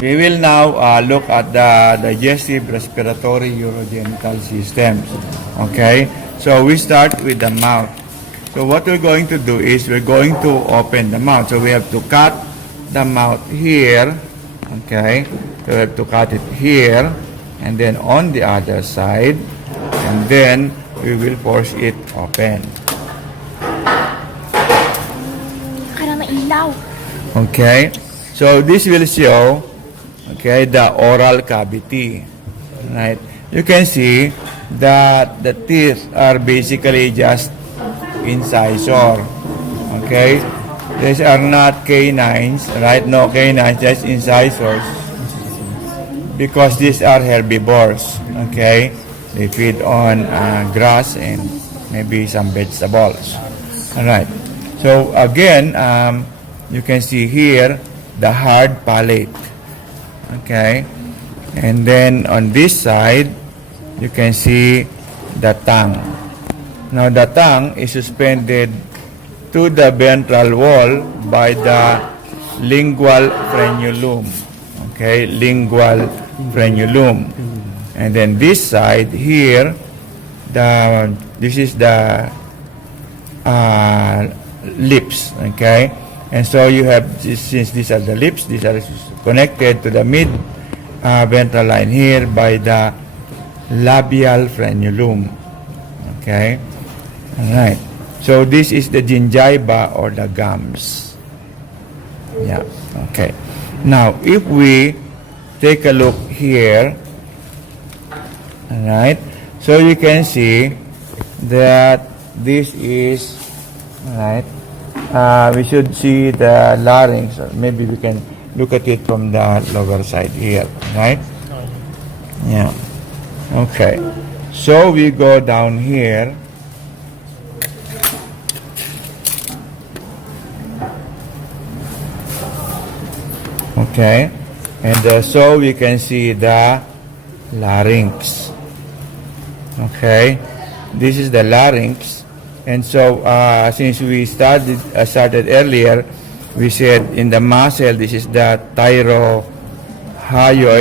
We will now look at the digestive, respiratory, urogenital systems. Okay? So we start with the mouth. So what we're going to do is we're going to open the mouth. So we have to cut the mouth here. Okay? So we have to cut it here and then on the other side, and then we will force it open. Okay? So this will show, okay, the oral cavity. Right? You can see that the teeth are basically just incisor. Okay? These are not canines, right? No canines, just incisors. Because these are herbivores. Okay? They feed on grass and maybe some vegetables. Alright. So again, you can see here the hard palate. Okay? And then on this side, you can see the tongue. Now the tongue is suspended to the ventral wall by the lingual frenulum. Okay? Lingual frenulum. And then this side here, this is the lips. Okay? And so you have, since these are the lips, these are connected to the mid ventral line here by the labial frenulum. Okay? Alright. So this is the gingiva or the gums. Yeah. Okay. Now, if we take a look here, alright, so you can see that this is, alright, we should see the larynx, or maybe we can look at it from the lower side here, right? Yeah. Okay. So we go down here. Okay. And so we can see the larynx. Okay. This is the larynx. And so, since we started earlier, we said in the muscle, this is the thyrohyoid,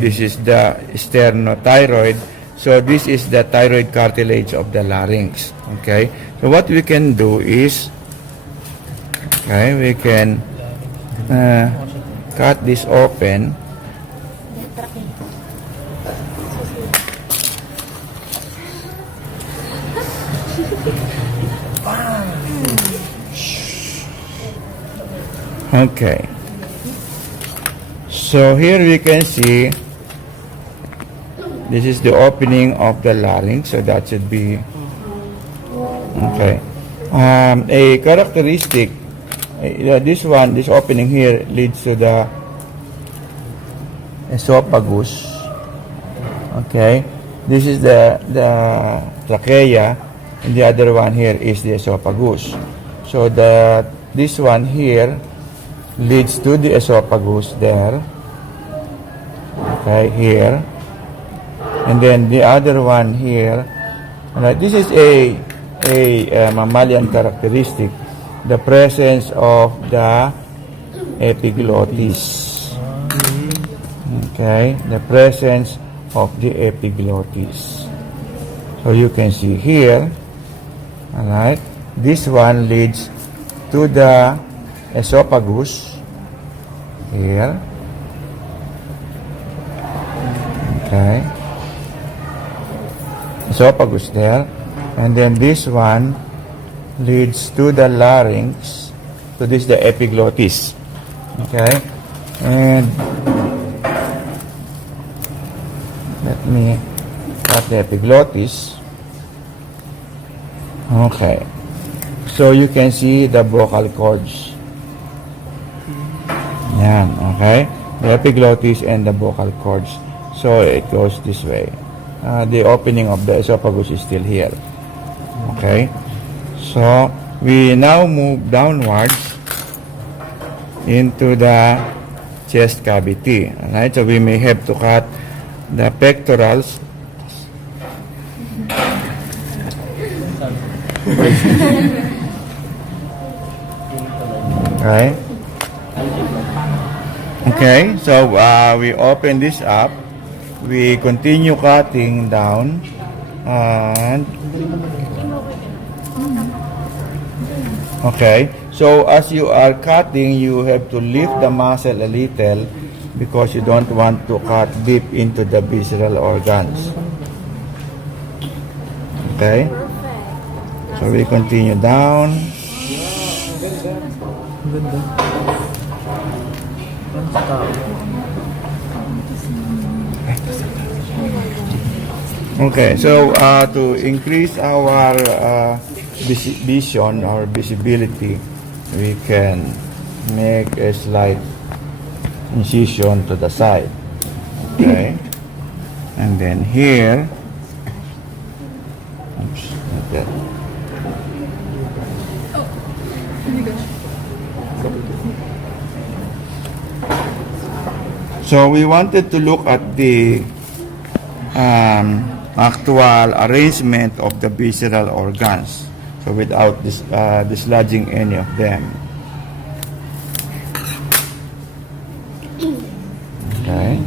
this is the sternothyroid. So this is the thyroid cartilage of the larynx. Okay. So what we can do is, okay, we can cut this open. Okay. So here we can see this is the opening of the larynx, so that should be okay. A characteristic, this opening here leads to the esophagus. Okay, this is the trachea, and the other one here is the esophagus. So this one here leads to the esophagus there. Okay, here. And then the other one here. Right, this is a mammalian characteristic, the presence of the epiglottis. Okay, the presence of the epiglottis. So you can see here, all right, this one leads to the esophagus here. Okay, esophagus there, and then this one leads to the larynx. So this is the epiglottis. Okay, and let me cut the epiglottis. Okay, so you can see the vocal cords. Yan, okay, the epiglottis and the vocal cords. So it goes this way. The opening of the esophagus is still here. Okay, so we now move downwards into the chest cavity. Alright, so we may have to cut the pectorals. Okay. Okay, so we open this up. We continue cutting down, and okay. So as you are cutting, you have to lift the muscle a little because you don't want to cut deep into the visceral organs. Okay. So we continue down. Okay, so to increase our vision or visibility, we can make a slight incision to the side. Okay, and then here, oops, not that. So we wanted to look at the actual arrangement of the visceral organs, so without dislodging any of them. Okay.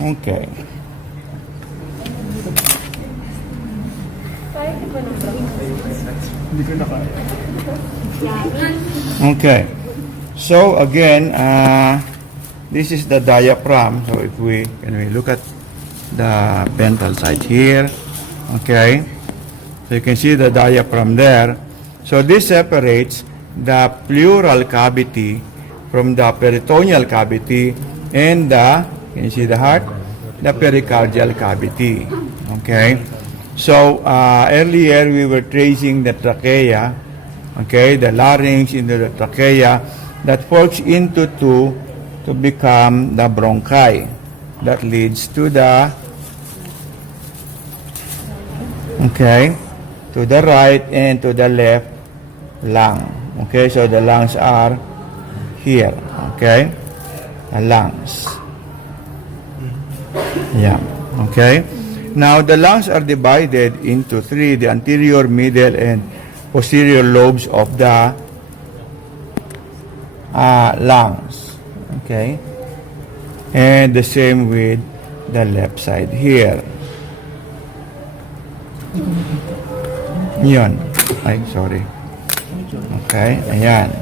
Okay. Okay. So again, this is the diaphragm. So if we look at the ventral side here, okay. So you can see the diaphragm there. So this separates the pleural cavity from the peritoneal cavity and the, can you see the heart? The pericardial cavity. Okay. So earlier we were tracing the trachea, okay, the larynx into the trachea that forks into two to become the bronchi. That leads to the, okay, to the right and to the left lung. Okay, so the lungs are here. Okay, the lungs. Yeah. Okay. Now the lungs are divided into three: the anterior, middle, and posterior lobes of the lungs. Okay, and the same with the left side here. Yan. Ay, sorry. Okay, ayan.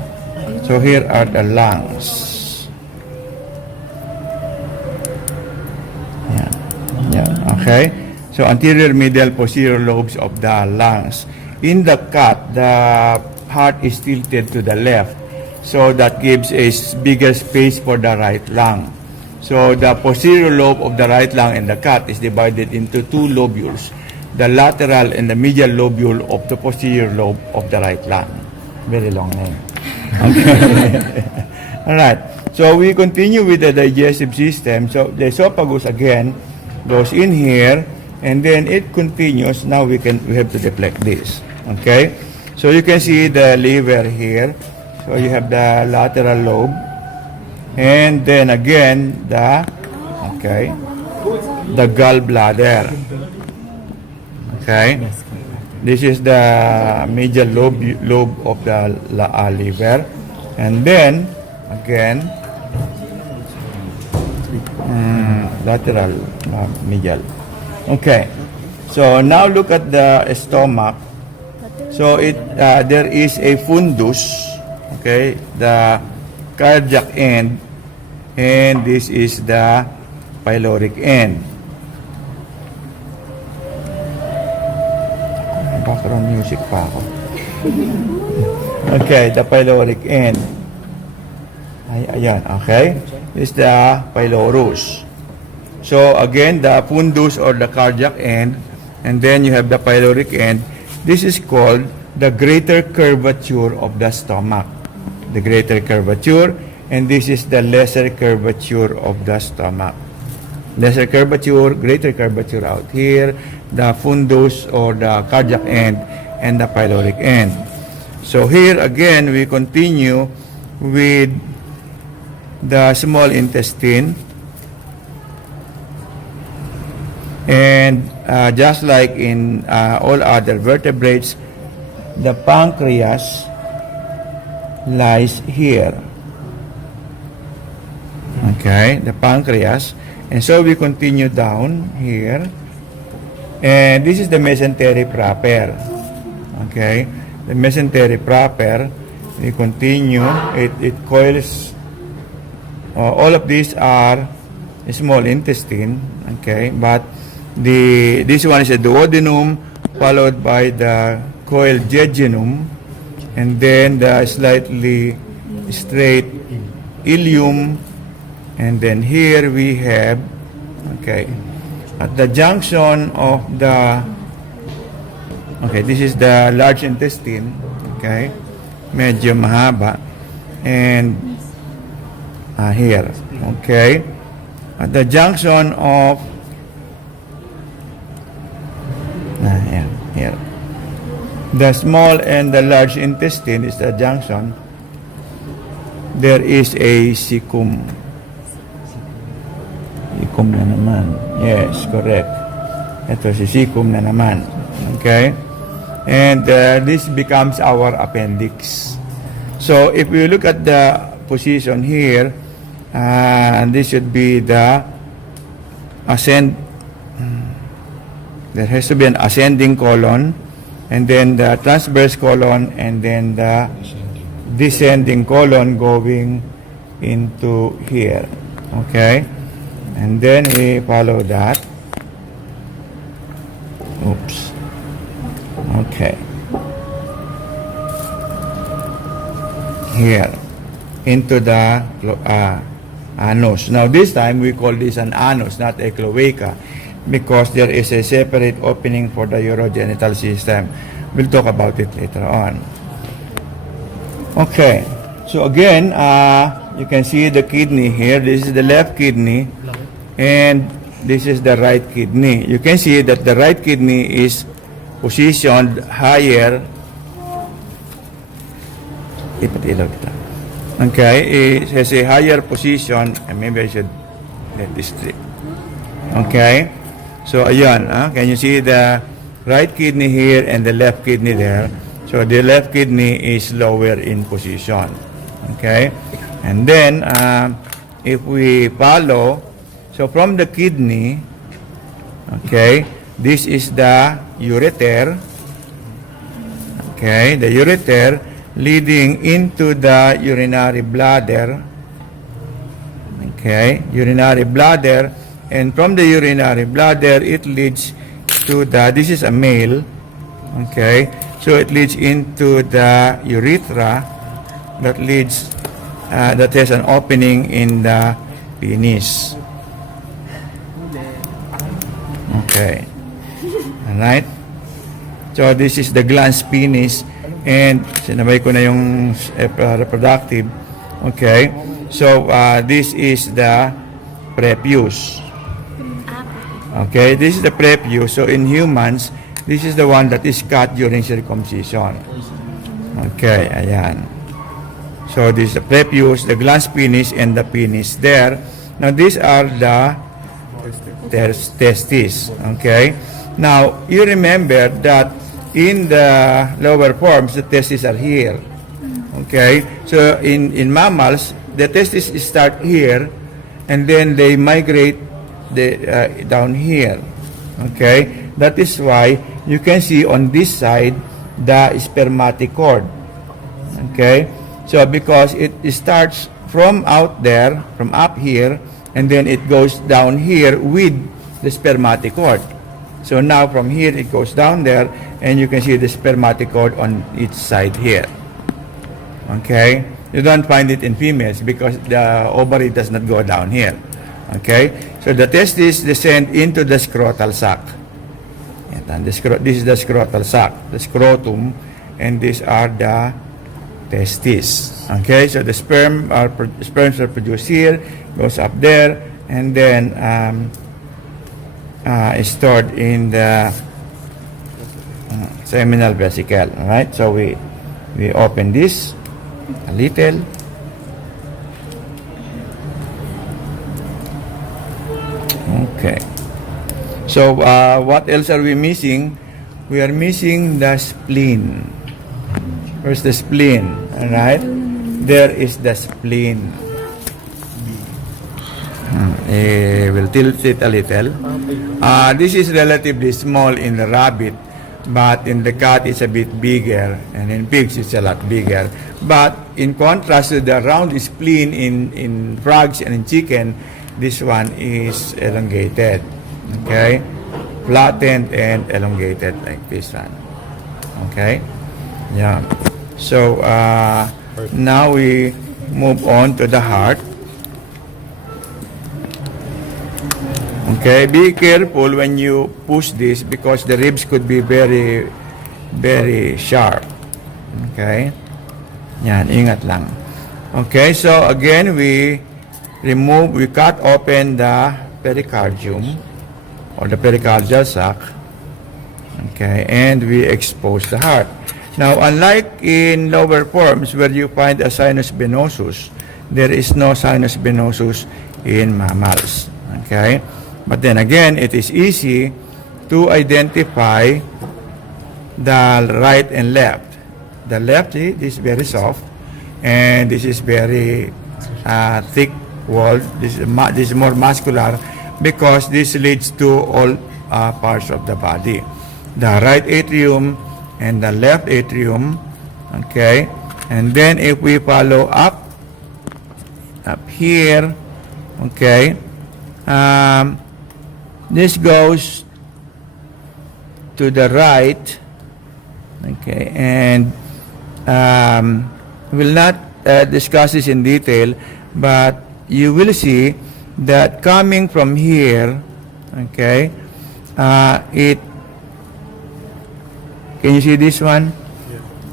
So here are the lungs. Yan. Yan. Okay. So anterior, middle, posterior lobes of the lungs. In the cut, the heart is tilted to the left. So that gives a bigger space for the right lung. So the posterior lobe of the right lung in the cut is divided into two lobules, the lateral and the medial lobule of the posterior lobe of the right lung. Very long name. Okay. All right. So we continue with the digestive system. So the esophagus again goes in here, and then it continues. Now we have to deflect this. Okay. So you can see the liver here. So you have the lateral lobe, and then again the, okay, the gallbladder. Okay, this is the medial lobe of the liver, and then again lateral, medial. Okay, so now look at the stomach. So there is a fundus. Okay, the cardiac end, and this is the pyloric end. Background music pa ako. Okay, the pyloric end. Ayan, okay. This is the pylorus. So again, the fundus or the cardiac end, and then you have the pyloric end. This is called the greater curvature of the stomach. The greater curvature, and this is the lesser curvature of the stomach. Lesser curvature, greater curvature out here, the fundus or the cardiac end, and the pyloric end. So here again, we continue with the small intestine, and just like in all other vertebrates, the pancreas lies here. Okay, the pancreas. And so we continue down here. And this is the mesentery proper. Okay, the mesentery proper. We continue. It coils. All of these are small intestine. Okay, but this one is a duodenum, followed by the coiled jejunum, and then the slightly straight ileum, and then here we have, okay, at the junction of the, okay, this is the large intestine, okay, medyo mahaba, and here, okay, at the junction of, here, the small and the large intestine is the junction. There is a cecum. Cecum na naman. Yes, correct. Ito si cecum na naman. Okay? And this becomes our appendix. So, if we look at the position here, and this should be the there has to be an ascending colon, and then the transverse colon, and then the descending colon going into here. Okay? And then we follow that. Oops. Okay. Here. Into the anus. Now this time we call this an anus, not a cloaca, because there is a separate opening for the urogenital system. We'll talk about it later on. Okay. So again, you can see the kidney here. This is the left kidney, and this is the right kidney. You can see that the right kidney is positioned higher. Okay, it has a higher position, and maybe I should let this strip. Okay, so ayan, can you see the right kidney here and the left kidney there? So the left kidney is lower in position. Okay, and then if we follow, so from the kidney, okay, this is the ureter. Okay, the ureter leading into the urinary bladder. Okay, urinary bladder, and from the urinary bladder it leads to the, this is a male, okay, so it leads into the urethra that leads, that has an opening in the penis. Okay, alright, so this is the glans penis. And sinabay ko na yung reproductive. Okay. So, this is the prepuce. Okay. This is the prepuce. So, in humans, this is the one that is cut during circumcision. Okay. Ayan. So, this is the prepuce, the glans penis, and the penis there. Now, these are the testes. Okay. Now, you remember that in the lower forms, the testes are here. Okay? So, in mammals, the testes start here, and then they migrate down here. Okay? That is why you can see on this side the spermatic cord. Okay? So, because it starts from out there, from up here, and then it goes down here with the spermatic cord. So now from here it goes down there, and you can see the spermatic cord on each side here. Okay? You don't find it in females because the ovary does not go down here. Okay? So the testes descend into the scrotal sac. This is the scrotal sac, the scrotum, and these are the testes. Okay? So the sperms are produced here, goes up there, and then is stored in the seminal vesicle. All right, so we open this a little. Okay, so So, what else are we missing? We are missing the spleen. Where's the spleen? All right? There is the spleen. We'll tilt it a little. This is relatively small in the rabbit, but in the cat it's a bit bigger, and in pigs it's a lot bigger. But in contrast to the round spleen in frogs and in chicken, this one is elongated. Okay? Flattened and elongated like this one. Okay? Yeah. So, now we move on to the heart. Okay, be careful when you push this because the ribs could be very, very sharp. Okay? Yan, ingat lang. Okay, so again, we cut open the pericardium or the pericardial sac. Okay, and we expose the heart. Now, unlike in lower forms where you find a sinus venosus, there is no sinus venosus in mammals. Okay? But then again, it is easy to identify the right and left. The left is very soft, and this is very thick walled. This is more muscular because this leads to all parts of the body. The right atrium and the left atrium. Okay, and then if we follow up here, okay. This goes to the right, okay, and we'll not discuss this in detail, but you will see that coming from here, okay, can you see this one?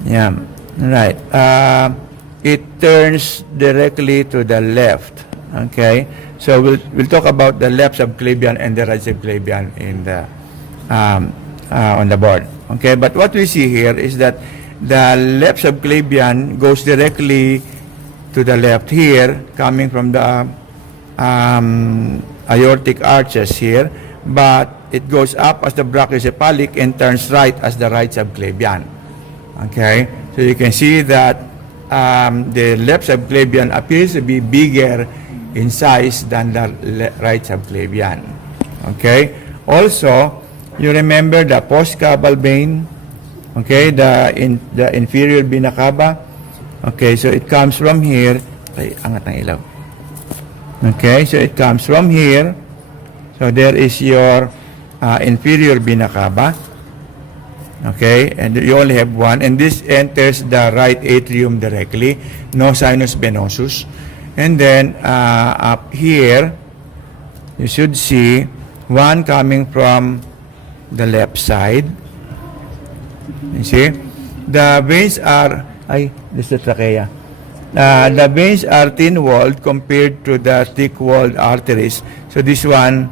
Yeah, right. It turns directly to the left, okay. So we'll talk about the left subclavian and the right subclavian in the on the board. Okay, but what we see here is that the left subclavian goes directly to the left here, coming from the aortic arches here, but it goes up as the brachiocephalic and turns right as the right subclavian. Okay, so you can see that the left subclavian appears to be bigger in size than the right subclavian. Okay? Also, you remember the postcabal vein, okay, the inferior vena cava. Okay, so it comes from here. Ay, angat ng ilaw. Okay, so it comes from here. So there is your inferior vena cava. Okay, and you only have one, and this enters the right atrium directly, no sinus venosus. And then up here, you should see one coming from the left side. You see? The veins are, this is the trachea. The veins are thin-walled compared to the thick-walled arteries. So this one,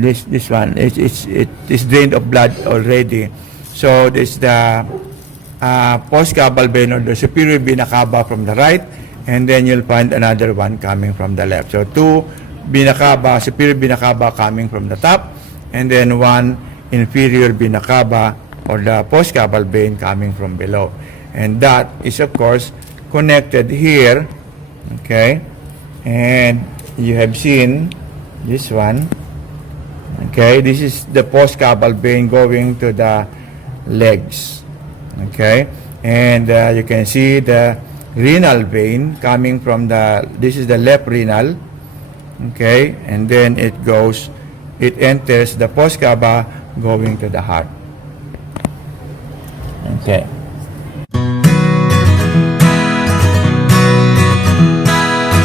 this one, it is drained of blood already. So this is the postcabal vein or the superior vena cava from the right. And then you'll find another one coming from the left. So two vena cava, superior vena cava coming from the top, and then one inferior vena cava or the postcabal vein coming from below. And that is of course connected here, okay? And you have seen this one, okay? This is the postcabal vein going to the legs, okay? And you can see the renal vein coming from this is the left renal, okay, and then it enters the postcava going to the heart. Okay.